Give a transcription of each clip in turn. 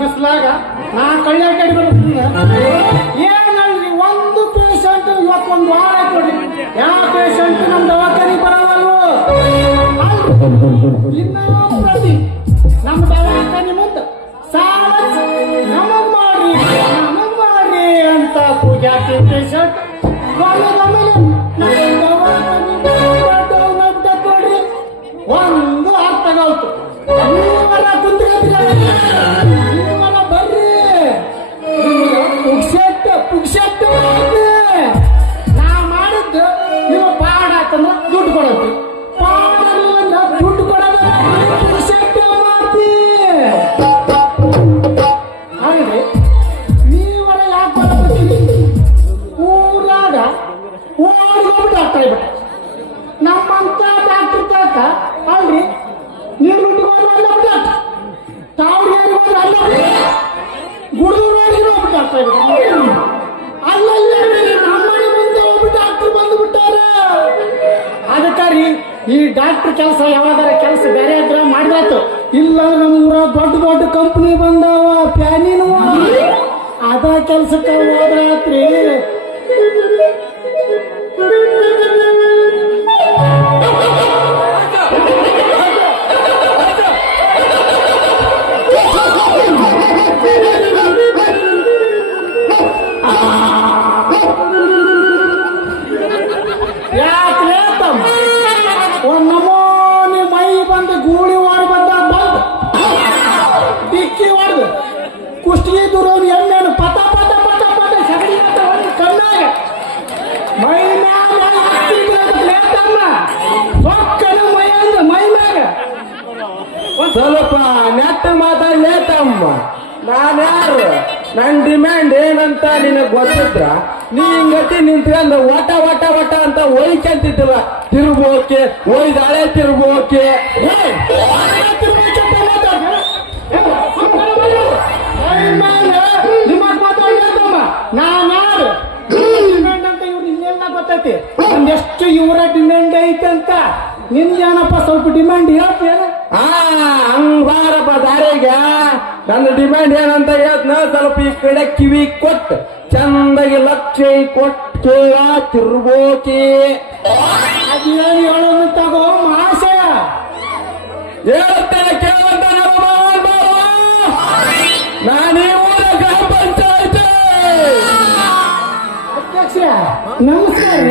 ಬಿಸಿಲಾಗ ನಾ ಕಳ್ಳ ಕಡಿ ಏನಲ್ಲಿ ಒಂದು ಪೇಷಂಟ್ ಇವತ್ತೊಂದು ವಾರ ಕೊಡಿ ಯಾವ ಪೇಷಂಟ್ ನಮ್ ದವಾಖಾನೆ ಬರವಲ್ಲು ಇನ್ನ ಪ್ರತಿ ನಮ್ಮ ದವಾಖಾನೆ ಮುಂದೆ ನಮಗ್ ಮಾಡ್ರಿ ನಮಗ್ ಮಾಡ್ರಿ ಅಂತ ಪೂಜಾ ಪೇಷಂಟ್ ಕೆಲಸ ಯಾವ್ದಾರ ಕೆಲಸ ಬೇರೆ ಇದ್ರ ಮಾಡ್ಬೇಕು ಇಲ್ಲ ನಮ್ಮ ಊರ ದೊಡ್ಡ ದೊಡ್ಡ ಕಂಪ್ನಿ ಬಂದಾವ ಪ್ಯಾನಿನ. ಅದ ಕೆಲ್ಸಕ್ಕೆ ಹೋದ್ರಾತ್ರಿ ಸ್ವಲ್ಪ ನೆಟ್ಟ ಮಾತಾಡ್ಲೇ ತಮ್ಮ ನಾನ್ಯಾರು? ನನ್ ಡಿಮ್ಯಾಂಡ್ ಏನಂತ ನಿನಗ್ ಗೊತ್ತಿದ್ರ? ನೀ ಹಿಂಗತಿ ನಿಂತ್ಕೊಂಡು ಒಟ ಒಟ ಒಟ ಅಂತ ಒಯ್ಕಂತಿದ್ದಿಲ್ಲ. ತಿರುಗೋಕೆ, ಒಯ್ದಾಳೆ, ತಿರುಗೋಕೆ. ಯಾರು? ಡಿಮ್ಯಾಂಡ್ ಅಂತ ಇವ್ರು ಇನ್ನೆಲ್ಲ ಗೊತ್ತೈತಿ. ಒಂದೆಷ್ಟು ಇವರ ಡಿಮ್ಯಾಂಡ್ ಐತೆ ಅಂತ. ನಿಮ್ಗೇನಪ್ಪ ಸ್ವಲ್ಪ ಡಿಮ್ಯಾಂಡ್ ಹೇಳ್ತೀರ ಆ ಬಾರಪ್ಪ ದಾರಿಗೆ ನನ್ನ ಡಿಮ್ಯಾಂಡ್ ಏನಂತ ಹೇಳ್ತನ? ಸ್ವಲ್ಪ ಈ ಕಡೆ ಕಿವಿ ಕೊಟ್ಟು, ಚಂದಾಗಿ ಲಕ್ಷ ಕೊಟ್ಟು ಕೇಳ ತಿರುಗೋಕೆ. ಅದೇನು ಹೇಳೋದು ತಗೋ ಮಾಸ ಹೇಳ್ತೇನೆ ಕೇಳುವಂತ ನಾನೇ ಗ್ರಾಮ ಪಂಚಾಯತ್. ಅಧ್ಯಕ್ಷ ನಮಸ್ಕಾರ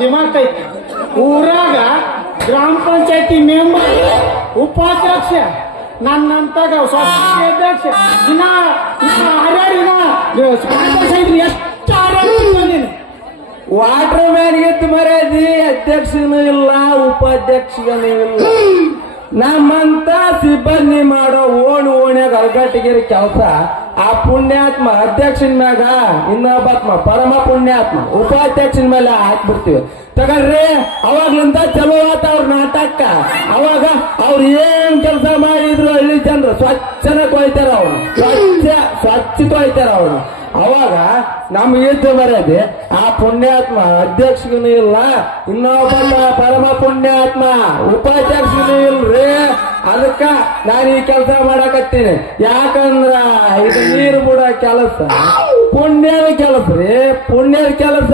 ದಿಮಾಕ್ ಐತಿ ಊರಾಗ ಗ್ರಾಮ ಪಂಚಾಯತಿ ಮೆಂಬರ್, ಉಪಾಧ್ಯಕ್ಷ, ನನ್ನಂತಾಗ ಸೊಸೈಟಿ ಅಧ್ಯಕ್ಷ, ದಿನ ದಿನ ಹರ್ಯಾಡಿನ ಪಂಚಾಯತ್ ಎಷ್ಟು ಹರ್ಯಾಡಿ ನೀನು ವಾಟರ್ ಮ್ಯಾನ್ ಇತ್ತು ಮರ್ಯಾದಿ ಅಧ್ಯಕ್ಷನೂ ಇಲ್ಲ, ಉಪಾಧ್ಯಕ್ಷನೂ ಇಲ್ಲ. ನಮ್ಮಂತ ಸಿಬ್ಬಂದಿ ಮಾಡೋ ಅಲ್ಗಟ್ಟಿಗಿರಿ ಕೆಲಸ ಆ ಪುಣ್ಯಾತ್ಮ ಅಧ್ಯಕ್ಷನ ಮ್ಯಾಗ ಇನ್ನೊಬ್ಬಾತ್ಮ ಪರಮ ಪುಣ್ಯಾತ್ಮ ಉಪಾಧ್ಯಕ್ಷನ ಮೇಲೆ ಹಾಕ್ಬಿಡ್ತೀವಿ. ತಗೊಳ್ರಿ, ಅವಾಗ್ಲಿಂದ ಚಲೋ ಆತ ಅವ್ರ ನಾಟಕ. ಅವಾಗ ಅವ್ರ ಏನ್ ಕೆಲಸ ಮಾಡಿದ್ರು ಹಳ್ಳಿ ಜನರು ಸ್ವಚ್ಛನ ಕೊಯ್ತಾರ ಅವ್ರು. ಸ್ವಚ್ಛ ಸ್ವಚ್ಛ ಕೊಯ್ತಾರ ಅವ್ರು. ಅವಾಗ ನಮ್ಗೆ ಇದ್ದು ಮರ್ಯಾದೆ, ಆ ಪುಣ್ಯಾತ್ಮ ಅಧ್ಯಕ್ಷಗೂ ಇಲ್ಲ, ಇನ್ನೊಬ್ಬ ಪರಮ ಪುಣ್ಯಾತ್ಮ ಉಪಾಧ್ಯಕ್ಷಗೂ ಇಲ್ರಿ. ಅದಕ್ಕ ನಾನು ಈ ಕೆಲಸ ಮಾಡಕತ್ತೀನಿ. ಯಾಕಂದ್ರ ಇದು ನೀರು ಬಿಡ ಕೆಲಸ. ಪುಣ್ಯದ ಕೆಲಸ ರೀ, ಪುಣ್ಯದ ಕೆಲಸ.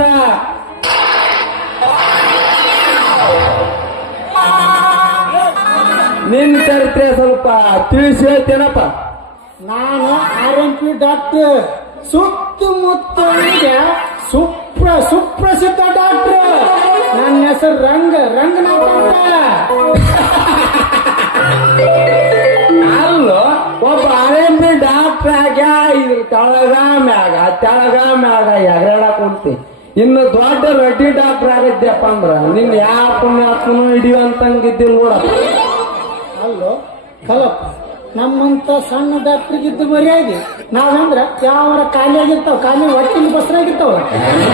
ನಿನ್ ಚರಿತ್ರೆ ಸ್ವಲ್ಪ ತಿಳಿಸಿ ಹೇಳ್ತೇನಪ್ಪ. ನಾನು ಆರ್ ಎಂ ಪಿ ಡಾಕ್ಟರ್ ಸುತ್ತಮುತ್ತ ಸುಪ್ರ ಸುಪ್ರಸಿದ್ಧ ಡಾಕ್ಟರ್ ನನ್ನ ಹೆಸರು ರಂಗ ರಂಗನಾಥ ಅಲ್ಲ ಒಬ್ಬ ಆರ್ ಎಂ ಬಿ ಡಾಕ್ಟರ್ ಆಗ್ಯ ಇದ್ರ ತಳಗ ಮ್ಯಾಗ ತೆಳಗ ಮ್ಯಾಗ ಎಗರಾಡ ಕುಂತಿ ಇನ್ನು ದೊಡ್ಡ ರೆಡ್ಡಿ ಡಾಕ್ಟರ್ ಆಗಿದ್ದೆಪ್ಪ ಅಂದ್ರ ನಿನ್ ಯಾವ ಪುಣ್ಯಾತ್ಮನು ಹಿಡಿಯುವಂತಂಗಿದ್ದಿಲ್ಲ ನೋಡಪ್ಪ. ಕಲಪ್ಪ ನಮ್ಮಂತ ಸಣ್ಣ ಡಾಕ್ಟ್ರಿಗಿದ್ದು ಮರ್ಯಾದೆ. ನಾವಂದ್ರ ಯಾವ ಖಾಲಿಯಾಗಿರ್ತಾವ? ಖಾಲಿ ಹೊಟ್ಟಿನ ಬಸ್ರಾಗಿರ್ತಾವ?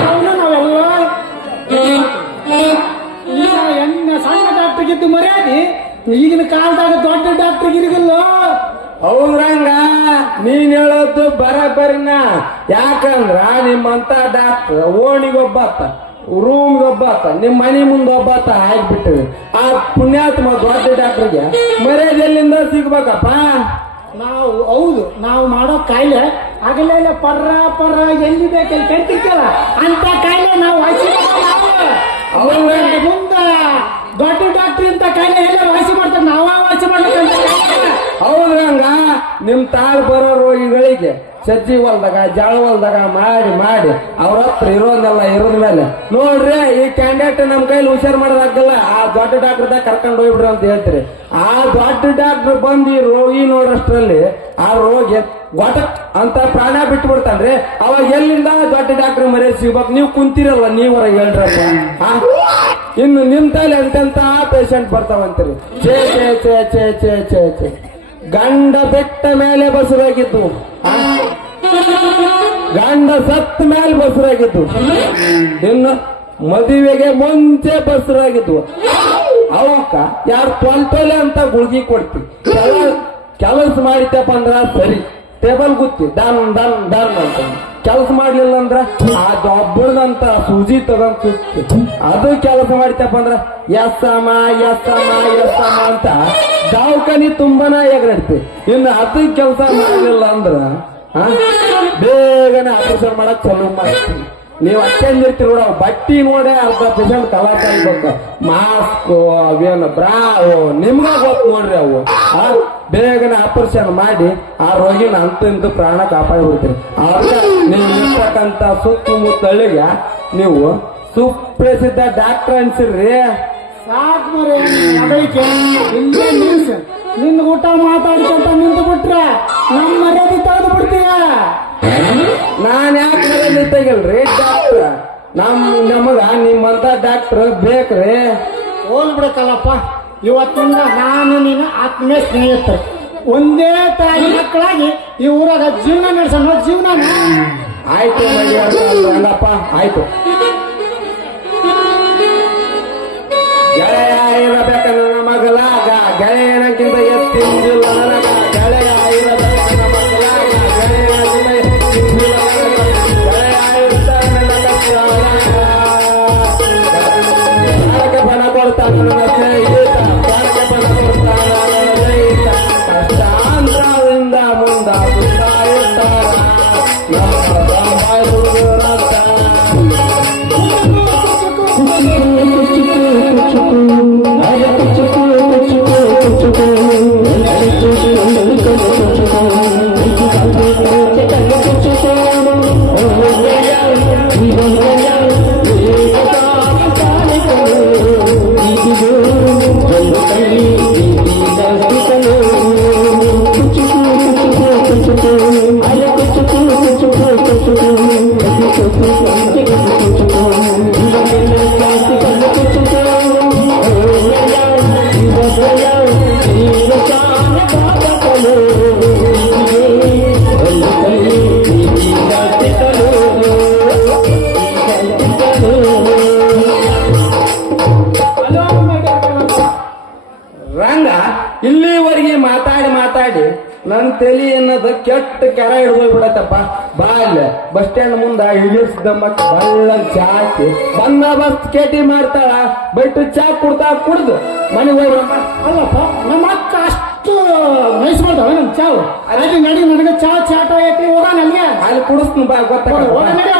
ಅವನ್ನ ನಾವೆಲ್ಲ ಎಣ್ಣೆ ಸಣ್ಣ ಡಾಕ್ಟ್ರಿಗಿದ್ದು ಮರ್ಯಾದೆ. ಈಗಿನ ಕಾಲದಾಗ ದೊಡ್ಡ ಡಾಕ್ಟ್ರಿಗಿರಿಗಿಲ್ಲ ಹೌದ್ರಂಗ, ನೀನ್ ಹೇಳೋದು ಬರಬರಿನ. ಯಾಕಂದ್ರ ನಿಮ್ಮಂತ ಡಾಕ್ಟರ್ ಓಣಿಗೊಬ್ಬಾತ ರೂಮ್ಗೊಬ್ಬಾತ ನಿಮ್ಮ ಮನೆ ಮುಂದೆ ಒಬ್ಬಾತ ಹಾಕ್ಬಿಟ್ಟಿವಿ ಆ ಪುಣ್ಯಾತ್ಮ ದೊಡ್ಡ ಡಾಕ್ಟರ್ಗೆ ಮರ್ಯಾದೆಲ್ಲಿಂದ ಸಿಗ್ಬೇಕಪ್ಪ? ನಾವು, ಹೌದು, ನಾವು ಮಾಡೋ ಕಾಯಿಲೆ ಆಗಲೇ ಪರ್ರ ಪರ್ರ ಎಲ್ಲಿ ಬೇಕಲ್ಲಿ ಕೆಟ್ಟಿರ್ತಲ್ಲ ಅಂತ ಕಾಯಿಲೆ ನಾವು ವಾಸಿ ಸಜ್ಜಿ ಹೊಲ್ದಾಗ, ಜಾಳ ಹೊಲ್ದಾಗ ಮಾಡಿ ಮಾಡಿ. ಅವ್ರ ಹತ್ರ ಇರೋದೆಲ್ಲ ಇರೋದ ಮೇಲೆ. ನೋಡ್ರಿ, ಈ ಕ್ಯಾಂಡಿಡೇಟ್ ನಮ್ ಕೈಲಿ ಹುಷಾರ್ ಮಾಡೋದಾಗಲ್ಲ ಆ ದೊಡ್ಡ ಡಾಕ್ಟರ್ದಾಗ ಕರ್ಕೊಂಡು ಹೋಗ್ಬಿಡ್ರಿ ಅಂತ ಹೇಳ್ತೀರಿ. ಆ ದೊಡ್ಡ ಡಾಕ್ಟರ್ ಬಂದು ಈ ರೋಗಿ ನೋಡೋಷ್ಟ್ರಲ್ಲಿ ಆ ರೋಗಿ ಗೊಟಕ್ ಅಂತ ಪ್ರಾಣ ಬಿಟ್ಟು ಬಿಡ್ತಾನ್ರಿ ಅವಾಗ ಎಲ್ಲಿಂದ ದೊಡ್ಡ ಡಾಕ್ಟರ್ ಮರ್ಯಾದೆ ಸಿಗ್ಬೇಕು? ನೀವು ಕುಂತಿರಲ್ಲ, ನೀವರ ಹೇಳ್ರಪ್ಪ? ಇನ್ನು ನಿಮ್ ತಲೆ ಎಂತೆಂತ ಪೇಷಂಟ್ ಬರ್ತಾವಂತೀರಿ. ಚೇ ಚೇ ಚೇ ಚೇ ಚೇ ಚೇ ಗಂಡ ಬೆಟ್ಟ ಮೇಲೆ ಬಸರಾಗಿದ್ದು. ಆ? ಗಂಡ ಸತ್ತ ಮೇಲೆ ಬಸರಾಗಿದ್ದು ಇನ್ನು ಮದುವೆಗೆ ಮುಂಚೆ ಬಸರಾಗಿದ್ದು ಅವಕ್ಕ, ಯಾರು ತೊಲ್ತೊಲೆ ಅಂತ ಗುಳ್ಗಿ ಕೊಡ್ತಿ. ಕೆಲಸ ಮಾಡಿತಪ್ಪ ಅಂದ್ರ ಸರಿ. ಟೇಬಲ್ ಗುತ್ತಿ, ಡನ್ ಡನ್ ಡನ್ ಅಂತ. ಕೆಲಸ ಮಾಡ್ಲಿಲ್ಲ ಅಂದ್ರ ಆ ಒಬ್ಬಳದಂತ ಸೂಜಿ ತಗೊಂಡ್ ಅದು ಕೆಲಸ ಮಾಡಿತಪ್ಪ ಅಂದ್ರ ಎಸ್ಸಮ ಎಸ್ಸಮ ಎಸ್ಸಮ ಅಂತ ದವಾಖಾನಿ ತುಂಬಾನ ಎಗರಡ್ತಿ. ಇನ್ನು ಅದು ಕೆಲಸ ಮಾಡ್ಲಿಲ್ಲ ಅಂದ್ರ ಬೇಗನೆ ಆಪರೇಷನ್ ಮಾಡಕ್ ಚಾಲೂ ಮಾಡ್ತೀವಿ ನೀವು ಅಷ್ಟೇಂದಿರ್ತೀರಿ ನೋಡ, ಬಟ್ಟಿ ನೋಡೇ ಅರ್ಧ ಪರ್ಸೆಂಟ್ ಕಲರ್ ಆಗ್ಬೇಕು. ಮಾಸ್ಕ್ ಅವೇನು ಬ್ರಾ ನಿಮ್ಗ ಗೊತ್ತು ನೋಡ್ರಿ ಅವು. ಬೇಗನೆ ಆಪರೇಷನ್ ಮಾಡಿ ಆ ರೋಗಿನ ಅಂತ ಇಂತ ಪ್ರಾಣ ಕಾಪಾಡ್ಬಿಡ್ತೀರಿ. ಅವಾಗ ನೀವು ಇರ್ತಕ್ಕಂತ ಸುತ್ತಮುತ್ತಳಿಗೆ ನೀವು ಸುಪ್ರಸಿದ್ಧ ಡಾಕ್ಟರ್ ಅನ್ಸಿರ್ರಿ. ಸಾಕ್ ಅದಕ್ಕೆ ಇಲ್ಲೇ ನಿಲ್ಸ. ನಿನ್ ಊಟ ಮಾತಾಡ್ಕೊಂತ ನಿಂತು ಬಿಟ್ರೆ ನಮ್ಮ ಮರ್ಯಾದೆ ತೆಗೆದು ಬಿಡ್ತೀಯ ನಾನ್ ಯಾಕೆ ತೆಗಿಲ್ರಿ ಡಾಕ್ಟರ್ ನಮ್ ನಮಗ ನಿಮ್ಮಂತ ಡಾಕ್ಟರ್ ಬೇಕ್ರಿ? ಹೋಲ್ ಬಿಡಕ್ಕಲ್ಲಪ್ಪ. ಇವತ್ತಿಂದ ನಾನು ನೀನು ಆತ್ಮೀಯ ಸ್ನೇಹಿತರು. ಒಂದೇ ತಾಯಿ ಮಕ್ಕಳಾಗಿ ಈ ಊರಾಗ ಜೀವನ ನಡೆಸೋಣ ಜೀವನ ಆಯ್ತು ಅಲ್ಲಪ್ಪ ಆಯ್ತು. ಕೆಟ್ಟ ಕೆರ ಬಾ ಇಲ್ಲ. ಬಸ್ ಸ್ಟ್ಯಾಂಡ್ ಮುಂದ ಇಳಿಸಿದಮ್ಮ ಬಳ್ಳ ಜಾತಿ ಹಾಕಿ ಬಂದ ಬಸ್ ಕೇಟಿ ಮಾಡ್ತಾಳ. ಬೈಟ್ ಚಾ ಕುಡ್ತಾ ಕುಡ್ದು ಮನೆ ಅಲ್ಲಪ್ಪ ನಮ್ಮ ಅಕ್ಕ ಅಷ್ಟು ಮೈಸ್ ಮಾಡ್ತಾವ ನಮ್ ಚಾವು ನಡಿ ನನಗೆ ಚಾ ಚಾಟ ಐತಿ ಹೋಗೋಣ ಅಲ್ಲಿ ಅಲ್ಲಿ ಕುಡಿಸ್ತೀನಿ ಬಾ ಗೊತ್ತಾಗ ನಡಿ